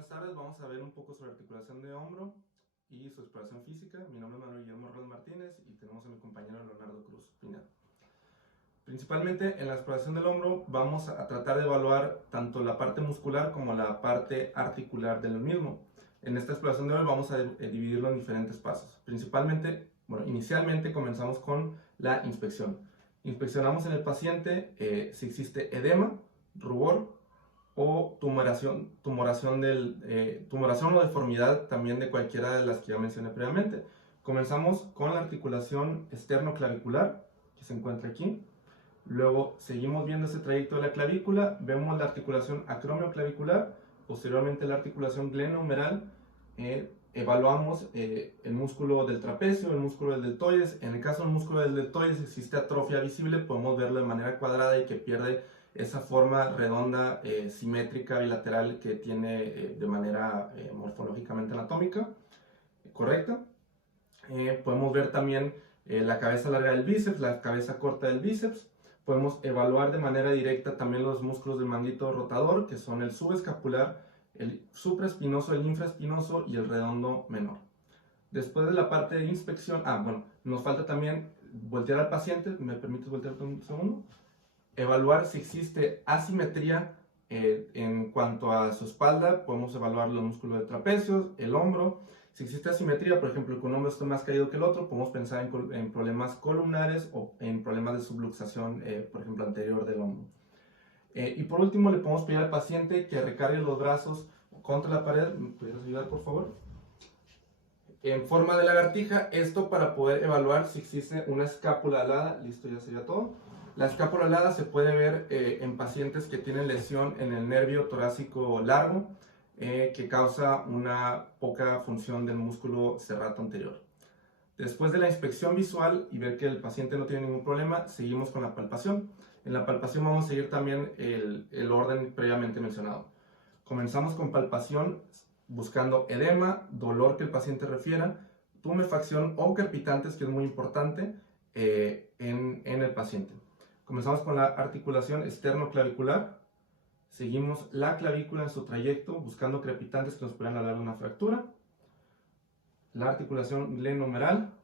Buenas tardes, vamos a ver un poco sobre articulación de hombro y su exploración física. Mi nombre es Manuel Guillermo Robles Martínez y tenemos a mi compañero Leonardo Cruz Pineda. Principalmente en la exploración del hombro vamos a tratar de evaluar tanto la parte muscular como la parte articular del mismo. En esta exploración de hombro vamos a dividirlo en diferentes pasos. Principalmente, inicialmente comenzamos con la inspección. Inspeccionamos en el paciente si existe edema, rubor o tumoración o deformidad también de cualquiera de las que ya mencioné previamente. Comenzamos con la articulación esternoclavicular, que se encuentra aquí. Luego seguimos viendo ese trayecto de la clavícula, vemos la articulación acromioclavicular, posteriormente la articulación glenohumeral, evaluamos el músculo del trapecio, el músculo del deltoides. En el caso del músculo del deltoides existe atrofia visible, podemos verlo de manera cuadrada y que pierde esa forma redonda, simétrica, bilateral que tiene de manera morfológicamente anatómica correcta. Podemos ver también la cabeza larga del bíceps, la cabeza corta del bíceps. Podemos evaluar de manera directa también los músculos del manguito rotador, que son el subescapular, el supraespinoso, el infraespinoso y el redondo menor. Después de la parte de inspección, nos falta también voltear al paciente. ¿Me permites voltear un segundo? Evaluar si existe asimetría en cuanto a su espalda. Podemos evaluar los músculos de trapecio, el hombro. Si existe asimetría, por ejemplo, que un hombro esté más caído que el otro, podemos pensar en problemas columnares o en problemas de subluxación, por ejemplo, anterior del hombro. Y por último, le podemos pedir al paciente que recargue los brazos contra la pared. ¿Me pudieras ayudar, por favor? En forma de lagartija, esto para poder evaluar si existe una escápula alada. Listo, ya sería todo. La escápula alada se puede ver en pacientes que tienen lesión en el nervio torácico largo, que causa una poca función del músculo serrato anterior. Después de la inspección visual y ver que el paciente no tiene ningún problema, seguimos con la palpación. En la palpación vamos a seguir también el orden previamente mencionado. Comenzamos con palpación buscando edema, dolor que el paciente refiera, tumefacción o crepitantes, que es muy importante en el paciente. Comenzamos con la articulación esternoclavicular. Seguimos la clavícula en su trayecto, buscando crepitantes que nos puedan hablar de una fractura. La articulación glenohumeral.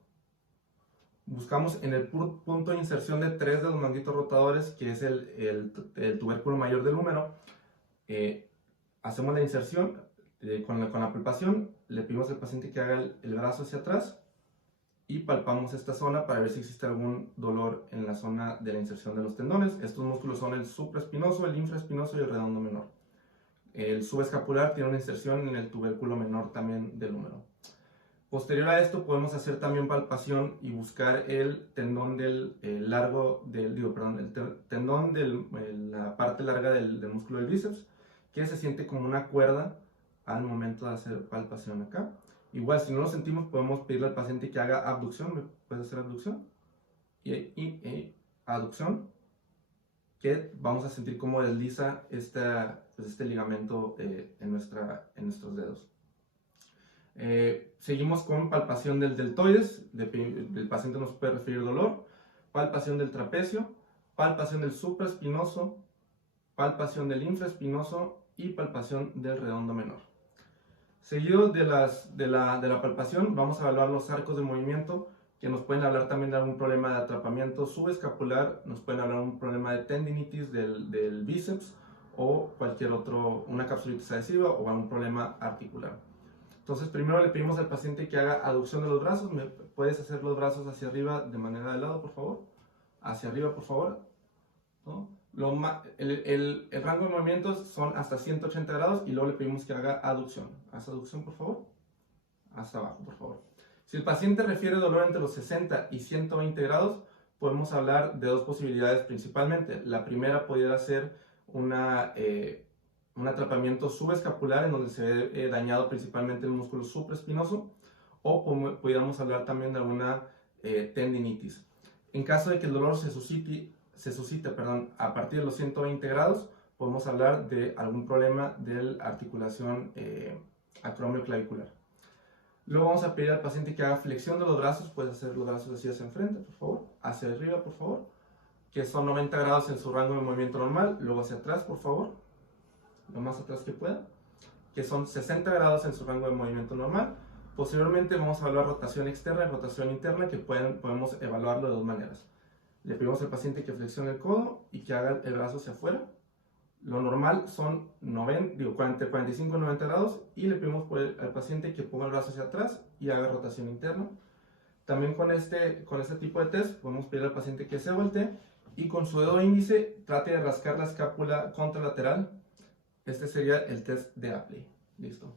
Buscamos en el punto de inserción de 3 de los manguitos rotadores, que es el tubérculo mayor del húmero. Hacemos la inserción con la palpación. Le pedimos al paciente que haga el brazo hacia atrás y palpamos esta zona para ver si existe algún dolor en la zona de la inserción de los tendones. Estos músculos son el supraespinoso, el infraespinoso y el redondo menor. El subescapular tiene una inserción en el tubérculo menor también del húmero. Posterior a esto podemos hacer también palpación y buscar el tendón tendón de la parte larga del músculo del bíceps, que se siente como una cuerda al momento de hacer palpación acá. Igual, si no lo sentimos, podemos pedirle al paciente que haga abducción. ¿Me puedes hacer abducción? Y aducción, que vamos a sentir cómo desliza este ligamento en nuestros dedos. Seguimos con palpación del deltoides. El paciente nos puede referir dolor. Palpación del trapecio, palpación del supraespinoso, palpación del infraespinoso y palpación del redondo menor. Seguido de la palpación, vamos a evaluar los arcos de movimiento, que nos pueden hablar también de algún problema de atrapamiento subescapular, nos pueden hablar de un problema de tendinitis del bíceps o cualquier otro, una capsulitis adhesiva o algún problema articular. Entonces, primero le pedimos al paciente que haga aducción de los brazos. ¿Me puedes hacer los brazos hacia arriba de manera de lado, por favor? Hacia arriba, por favor. ¿No? El rango de movimientos son hasta 180 grados y luego le pedimos que haga aducción. Haz aducción, por favor. Hasta abajo, por favor. Si el paciente refiere dolor entre los 60 y 120 grados, podemos hablar de dos posibilidades principalmente. La primera pudiera ser un atrapamiento subescapular en donde se ve dañado principalmente el músculo supraespinoso, o pudiéramos hablar también de alguna tendinitis. En caso de que el dolor se suscite a partir de los 120 grados, podemos hablar de algún problema de la articulación acromioclavicular. Luego vamos a pedir al paciente que haga flexión de los brazos. Puedes hacer los brazos así hacia enfrente, por favor, hacia arriba, por favor, que son 90 grados en su rango de movimiento normal. Luego hacia atrás, por favor, lo más atrás que pueda. que son 60 grados en su rango de movimiento normal. Posteriormente vamos a evaluar rotación externa y rotación interna, que podemos evaluarlo de dos maneras. Le pedimos al paciente que flexione el codo y que haga el brazo hacia afuera. Lo normal son 45 y 90 grados, y le pedimos al paciente que ponga el brazo hacia atrás y haga rotación interna. También con este tipo de test podemos pedir al paciente que se voltee y con su dedo índice trate de rascar la escápula contralateral. Este sería el test de Apley. Listo.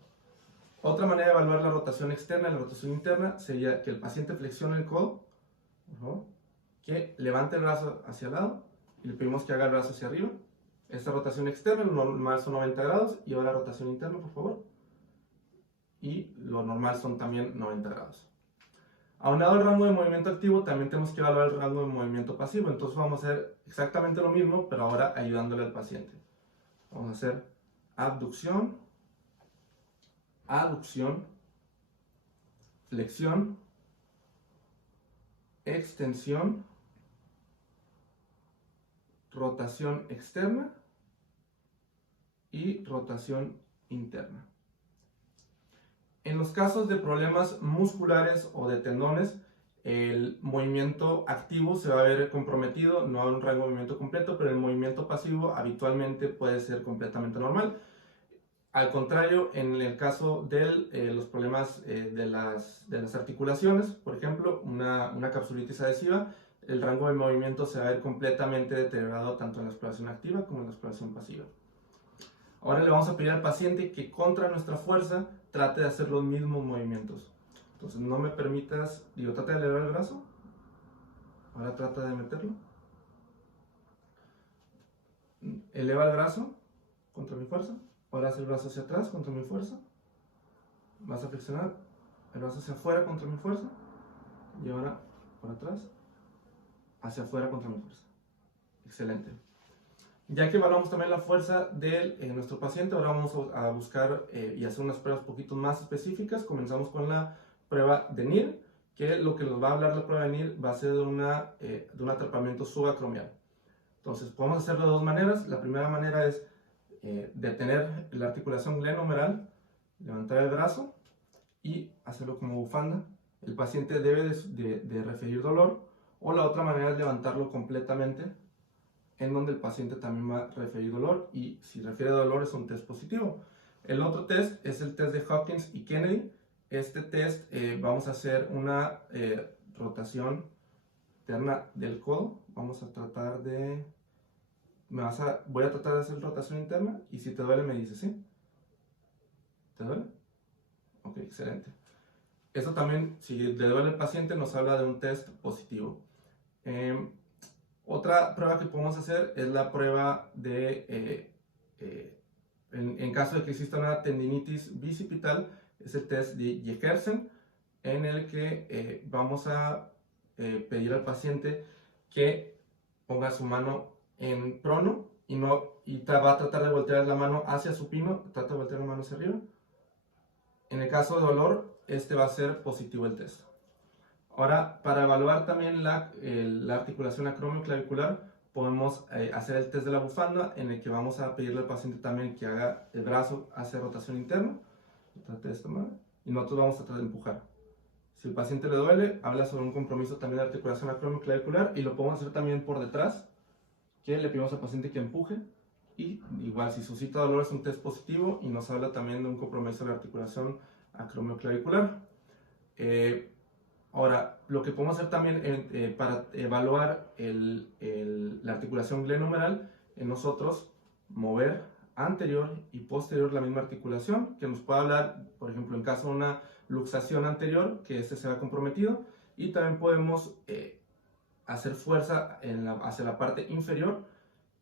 Otra manera de evaluar la rotación externa y la rotación interna sería que el paciente flexione el codo, que levante el brazo hacia el lado y le pedimos que haga el brazo hacia arriba. Esta rotación externa, lo normal son 90 grados, y ahora rotación interna, por favor. Y lo normal son también 90 grados. Aunado al rango de movimiento activo, también tenemos que evaluar el rango de movimiento pasivo. Entonces vamos a hacer exactamente lo mismo, pero ahora ayudándole al paciente. Vamos a hacer abducción, aducción, flexión, extensión, rotación externa y rotación interna. En los casos de problemas musculares o de tendones, el movimiento activo se va a ver comprometido, no a un rango de movimiento completo, pero el movimiento pasivo habitualmente puede ser completamente normal. Al contrario, en el caso de los problemas de las articulaciones, por ejemplo, una capsulitis adhesiva, el rango de movimiento se va a ver completamente deteriorado tanto en la exploración activa como en la exploración pasiva. Ahora le vamos a pedir al paciente que contra nuestra fuerza trate de hacer los mismos movimientos. Entonces no me permitas, trata de elevar el brazo. Ahora trata de meterlo. Eleva el brazo contra mi fuerza. Ahora haz el brazo hacia atrás contra mi fuerza. Vas a flexionar el brazo hacia afuera contra mi fuerza. Y ahora por atrás, hacia afuera contra mi fuerza. Excelente. Ya que evaluamos también la fuerza de nuestro paciente, ahora vamos a buscar y hacer unas pruebas un poquito más específicas. Comenzamos con la prueba de NIR, que lo que nos va a hablar la prueba de NIR va a ser de un atrapamiento subacromial. Entonces, podemos hacerlo de dos maneras. La primera manera es detener la articulación glenohumeral, levantar el brazo y hacerlo como bufanda. El paciente debe de referir dolor, o la otra manera es levantarlo completamente, en donde el paciente también va a referir dolor, y si refiere dolor es un test positivo. El otro test es el test de Hawkins y Kennedy. Este test vamos a hacer una rotación interna del codo. Vamos a tratar de... voy a tratar de hacer rotación interna, y si te duele me dices, ¿sí? ¿Te duele? Ok, excelente. Eso también, si le duele al paciente, nos habla de un test positivo. Otra prueba que podemos hacer es la prueba de, en caso de que exista una tendinitis bicipital, es el test de Jekersen, en el que vamos a pedir al paciente que ponga su mano en prono y va a tratar de voltear la mano hacia supino, trata de voltear la mano hacia arriba. En el caso de dolor, este va a ser positivo el test. Ahora, para evaluar también la articulación acromioclavicular, podemos hacer el test de la bufanda, en el que vamos a pedirle al paciente también que haga el brazo hacia rotación interna. Trate de esta manera, y nosotros vamos a tratar de empujar. Si el paciente le duele, habla sobre un compromiso también de articulación acromioclavicular, y lo podemos hacer también por detrás, que le pedimos al paciente que empuje. Y igual, si suscita dolor, es un test positivo y nos habla también de un compromiso de la articulación acromioclavicular. Ahora, lo que podemos hacer también para evaluar la articulación glenohumeral es nosotros mover anterior y posterior la misma articulación, que nos puede hablar, por ejemplo, en caso de una luxación anterior, que este se vea comprometido, y también podemos hacer fuerza hacia la parte inferior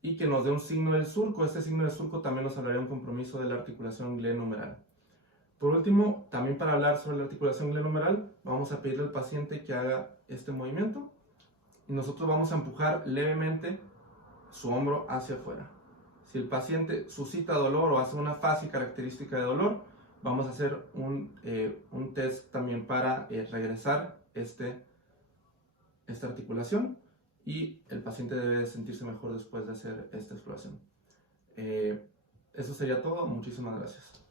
y que nos dé un signo del surco. Este signo del surco también nos hablaría de un compromiso de la articulación glenohumeral. Por último, también para hablar sobre la articulación glenohumeral, vamos a pedirle al paciente que haga este movimiento, y nosotros vamos a empujar levemente su hombro hacia afuera. Si el paciente suscita dolor o hace una fase característica de dolor, vamos a hacer un test también para regresar esta articulación, y el paciente debe sentirse mejor después de hacer esta exploración. Eso sería todo. Muchísimas gracias.